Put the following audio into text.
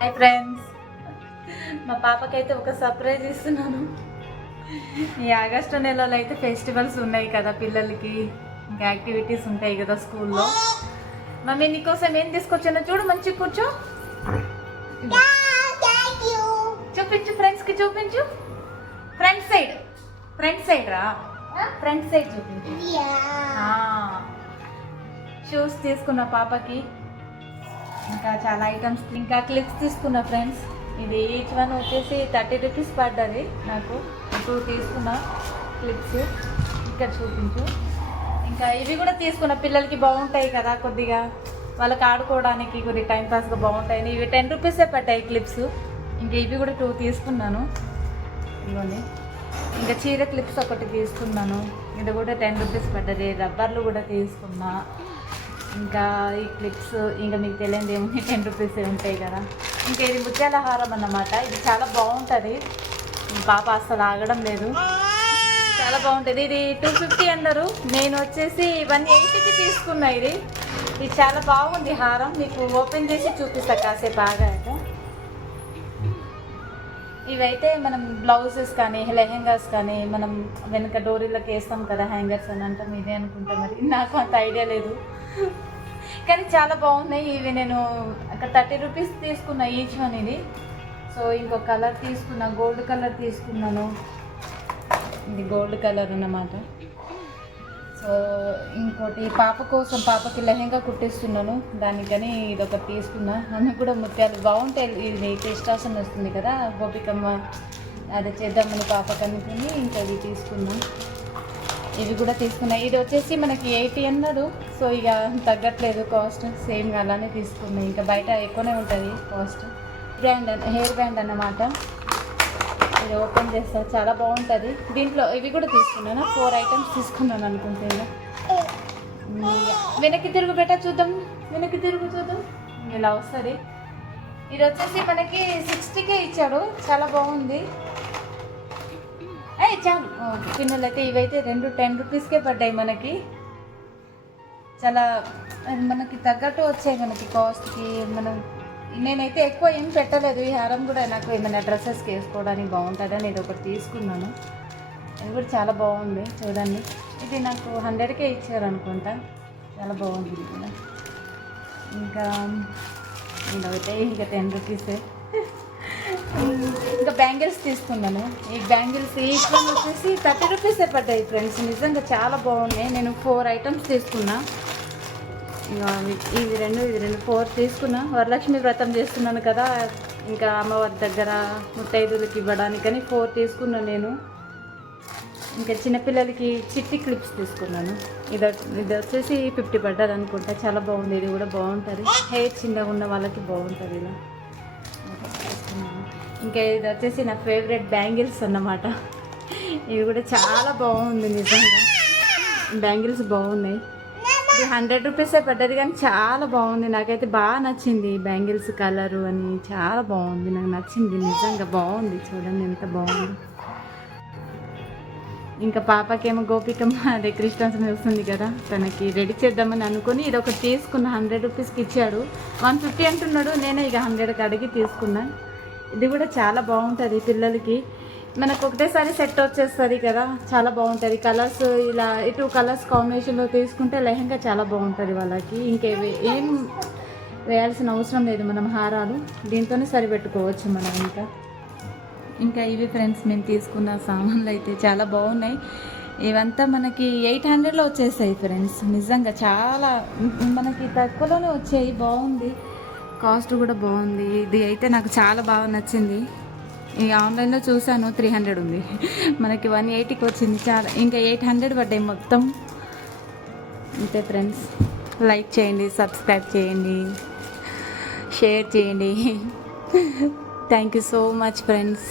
Hi friends, మా పాపకైతే ఒక surprise ఇస్తున్నాను. ఈ ఆగస్టు నెలలో అయితే ఫెస్టివల్స్ ఉన్నాయి కదా, పిల్లలకి ఇంకా యాక్టివిటీస్ ఉంటాయి కదా స్కూల్లో. మమ్మీ నీకోసం ఏం తీసుకొచ్చానో చూడు, మంచి కూర్చో. చూపించు, ఫ్రెండ్స్కి చూపించు. ఫ్రంట్ సైడ్ రా, ఫ్రంట్ సైడ్ చూపించు. షూస్ తీసుకున్న పాపకి, ఇంకా చాలా ఐటమ్స్, ఇంకా క్లిప్స్ తీసుకున్నా ఫ్రెండ్స్. ఇది ఈచ్ వన్ వచ్చేసి 30 రూపీస్ పడ్డది నాకు. 2 తీసుకున్నా క్లిప్స్. ఇక్కడ చూపించు. ఇంకా ఇవి కూడా తీసుకున్న, పిల్లలకి బాగుంటాయి కదా, కొద్దిగా వాళ్ళకి ఆడుకోవడానికి కొద్దిగా టైంపాస్గా బాగుంటాయి. ఇవి 10 రూపీసే పడ్డాయి క్లిప్స్. ఇంకా ఇవి కూడా 2 తీసుకున్నాను. ఇవన్నీ ఇంకా చీర క్లిప్స్ ఒకటి తీసుకున్నాను, ఇది కూడా 10 రూపీస్ పడ్డది. రబ్బర్లు కూడా తీసుకున్నా. ఇంకా ఈ క్లిప్స్ ఇంకా మీకు తెలియదు ఏముంది, 10 రూపీసే ఉంటాయి కదా. ఇంకా ఇది ముత్యాల హారం అన్నమాట. ఇది చాలా బాగుంటుంది, పాప అస్సలు ఆగడం లేదు, చాలా బాగుంటుంది. ఇది 250 అన్నారు, నేను వచ్చేసి 180కి తీసుకున్నా. ఇది చాలా బాగుంది హారం. మీకు ఓపెన్ చేసి చూపిస్తా కాసేపు ఆగాక. ఇవైతే మనం బ్లౌజెస్ కానీ లెహెంగాస్ కానీ మనం వెనక డోరీలోకి వేస్తాం కదా, హ్యాంగర్స్ అని అంటాం, ఇదే అనుకుంటా. మరి నాకు అంత ఐడియా లేదు, కానీ చాలా బాగున్నాయి. ఇవి నేను అక్కడ 30 రూపీస్ తీసుకున్నా ఈచ్ వన్. ఇది సో ఇంకో కలర్ తీసుకున్నా, గోల్డ్ కలర్ తీసుకున్నాను. ఇది గోల్డ్ కలర్ అన్నమాట. సో ఇంకోటి పాప కోసం, పాపకి లెహెంగా కుట్టిస్తున్నాను, దానికని ఇది ఒకటి తీసుకున్నా. అన్నీ కూడా ముత్యాలు బాగుంటాయి. ఇది కృష్ణాసనం వస్తుంది కదా, గోపికమ్మ అది చేద్దామని పాపకి అనుకుని ఇంకా ఇది తీసుకున్నా. ఇవి కూడా తీసుకున్నా. ఇది వచ్చేసి మనకి 80 అన్నాడు, సో ఇక తగ్గట్లేదు కాస్ట్, సేమ్ అలానే తీసుకున్నా. ఇంకా బయట ఎక్కువనే ఉంటుంది కాస్ట్. హెయిర్ బ్యాండ్ అన్నమాట. ఇది ఓపెన్ చేస్తా, చాలా బాగుంటుంది. దీంట్లో ఇవి కూడా తీసుకున్నాను, 4 ఐటమ్స్ తీసుకున్నాను అనుకుంటున్నా. వెనక్కి తిరుగు పెట్టా చూద్దాం, వెనక్కి తిరుగు చూద్దాం. ఇలా వస్తుంది. ఇది వచ్చేసి మనకి 60కే ఇచ్చాడు, చాలా బాగుంది. చాలు పిన్నలు అయితే ఇవైతే 2 10 రూపీస్కే పడ్డాయి మనకి. చాలా మనకి తగ్గట్టు వచ్చాయి మనకి కాస్ట్కి. నేనైతే ఎక్కువ ఏం పెట్టలేదు. ఈ హారం కూడా నాకు ఏమైనా డ్రెస్సెస్కి వేసుకోవడానికి బాగుంటుందని ఇది ఒకటి తీసుకున్నాను. ఇది కూడా చాలా బాగుంది చూడండి. ఇది నాకు 100కే ఇచ్చారు అనుకుంటా, చాలా బాగుంది ఇది కూడా. ఇంకా ఇదైతే ఇంకా 10 రూపీసే. ఇంకా బ్యాంగిల్స్ తీసుకున్నాను. ఈ బ్యాంగిల్స్ ఈచ్ వన్ వచ్చేసి 30 రూపీసే పడ్డాయి ఫ్రెండ్స్. నిజంగా చాలా బాగున్నాయి. నేను 4 ఐటమ్స్ తీసుకున్నా. ఇవి రెండు 4 తీసుకున్నా. వరలక్ష్మి వ్రతం చేస్తున్నాను కదా, ఇంకా అమ్మవారి దగ్గర ముత్తైదులకి ఇవ్వడానికని 4 తీసుకున్నాను నేను. ఇంకా చిన్నపిల్లలకి చిట్టి క్లిప్స్ తీసుకున్నాను. ఇది వచ్చేసి 50 పడ్డది అనుకుంటా, చాలా బాగుంది. ఇది కూడా బాగుంటుంది, హెయిర్ చిన్నగా ఉన్న వాళ్ళకి బాగుంటుంది ఇలా. ఇంకా ఇది వచ్చేసి నా ఫేవరెట్ బ్యాంగిల్స్ అన్నమాట. ఇవి కూడా చాలా బాగుంది నిజంగా, బ్యాంగిల్స్ బాగున్నాయి. ఇది 100 రూపీసే పడ్డది, కానీ చాలా బాగుంది. నాకైతే బాగా నచ్చింది బ్యాంగిల్స్ కలరు అని, చాలా బాగుంది, నాకు నచ్చింది నిజంగా బాగుంది. చూడండి ఎంత బాగుంది. ఇంకా పాపకేమో గోపికమ్మ అదే కృష్ణాష్టమి వస్తుంది కదా, తనకి రెడీ చేద్దామని అనుకుని ఇది ఒకటి తీసుకున్న. 100 రూపీస్కి ఇచ్చాడు, 150 అంటున్నాడు. నేనే ఇక 100కి అడిగి తీసుకున్నా. ఇది కూడా చాలా బాగుంటుంది పిల్లలకి, మనకు ఒకటేసారి సెట్ వచ్చేస్తుంది కదా, చాలా బాగుంటుంది. కలర్స్ ఇలా 2 కలర్స్ కాంబినేషన్లో తీసుకుంటే లెహంగా చాలా బాగుంటుంది వాళ్ళకి. ఏం వేయాల్సిన అవసరం లేదు, మనం హారాలు దీంతోనే సరిపెట్టుకోవచ్చు మనం. ఇంకా ఇవి ఫ్రెండ్స్ మేము తీసుకున్న సామాన్లు అయితే చాలా బాగున్నాయి. ఇవంతా మనకి 800లో వచ్చేసాయి ఫ్రెండ్స్. నిజంగా చాలా మనకి తక్కువలోనే వచ్చాయి, బాగుంది, కాస్ట్ కూడా బాగుంది. ఇది అయితే నాకు చాలా బాగా నచ్చింది. ఈ ఆన్లైన్లో చూసాను 300 ఉంది, మనకి 180కి వచ్చింది. చాలా ఇంకా 800 పడ్డాయి మొత్తం. అంతే ఫ్రెండ్స్, లైక్ చేయండి, సబ్స్క్రైబ్ చేయండి, షేర్ చేయండి. Thank you so much friends.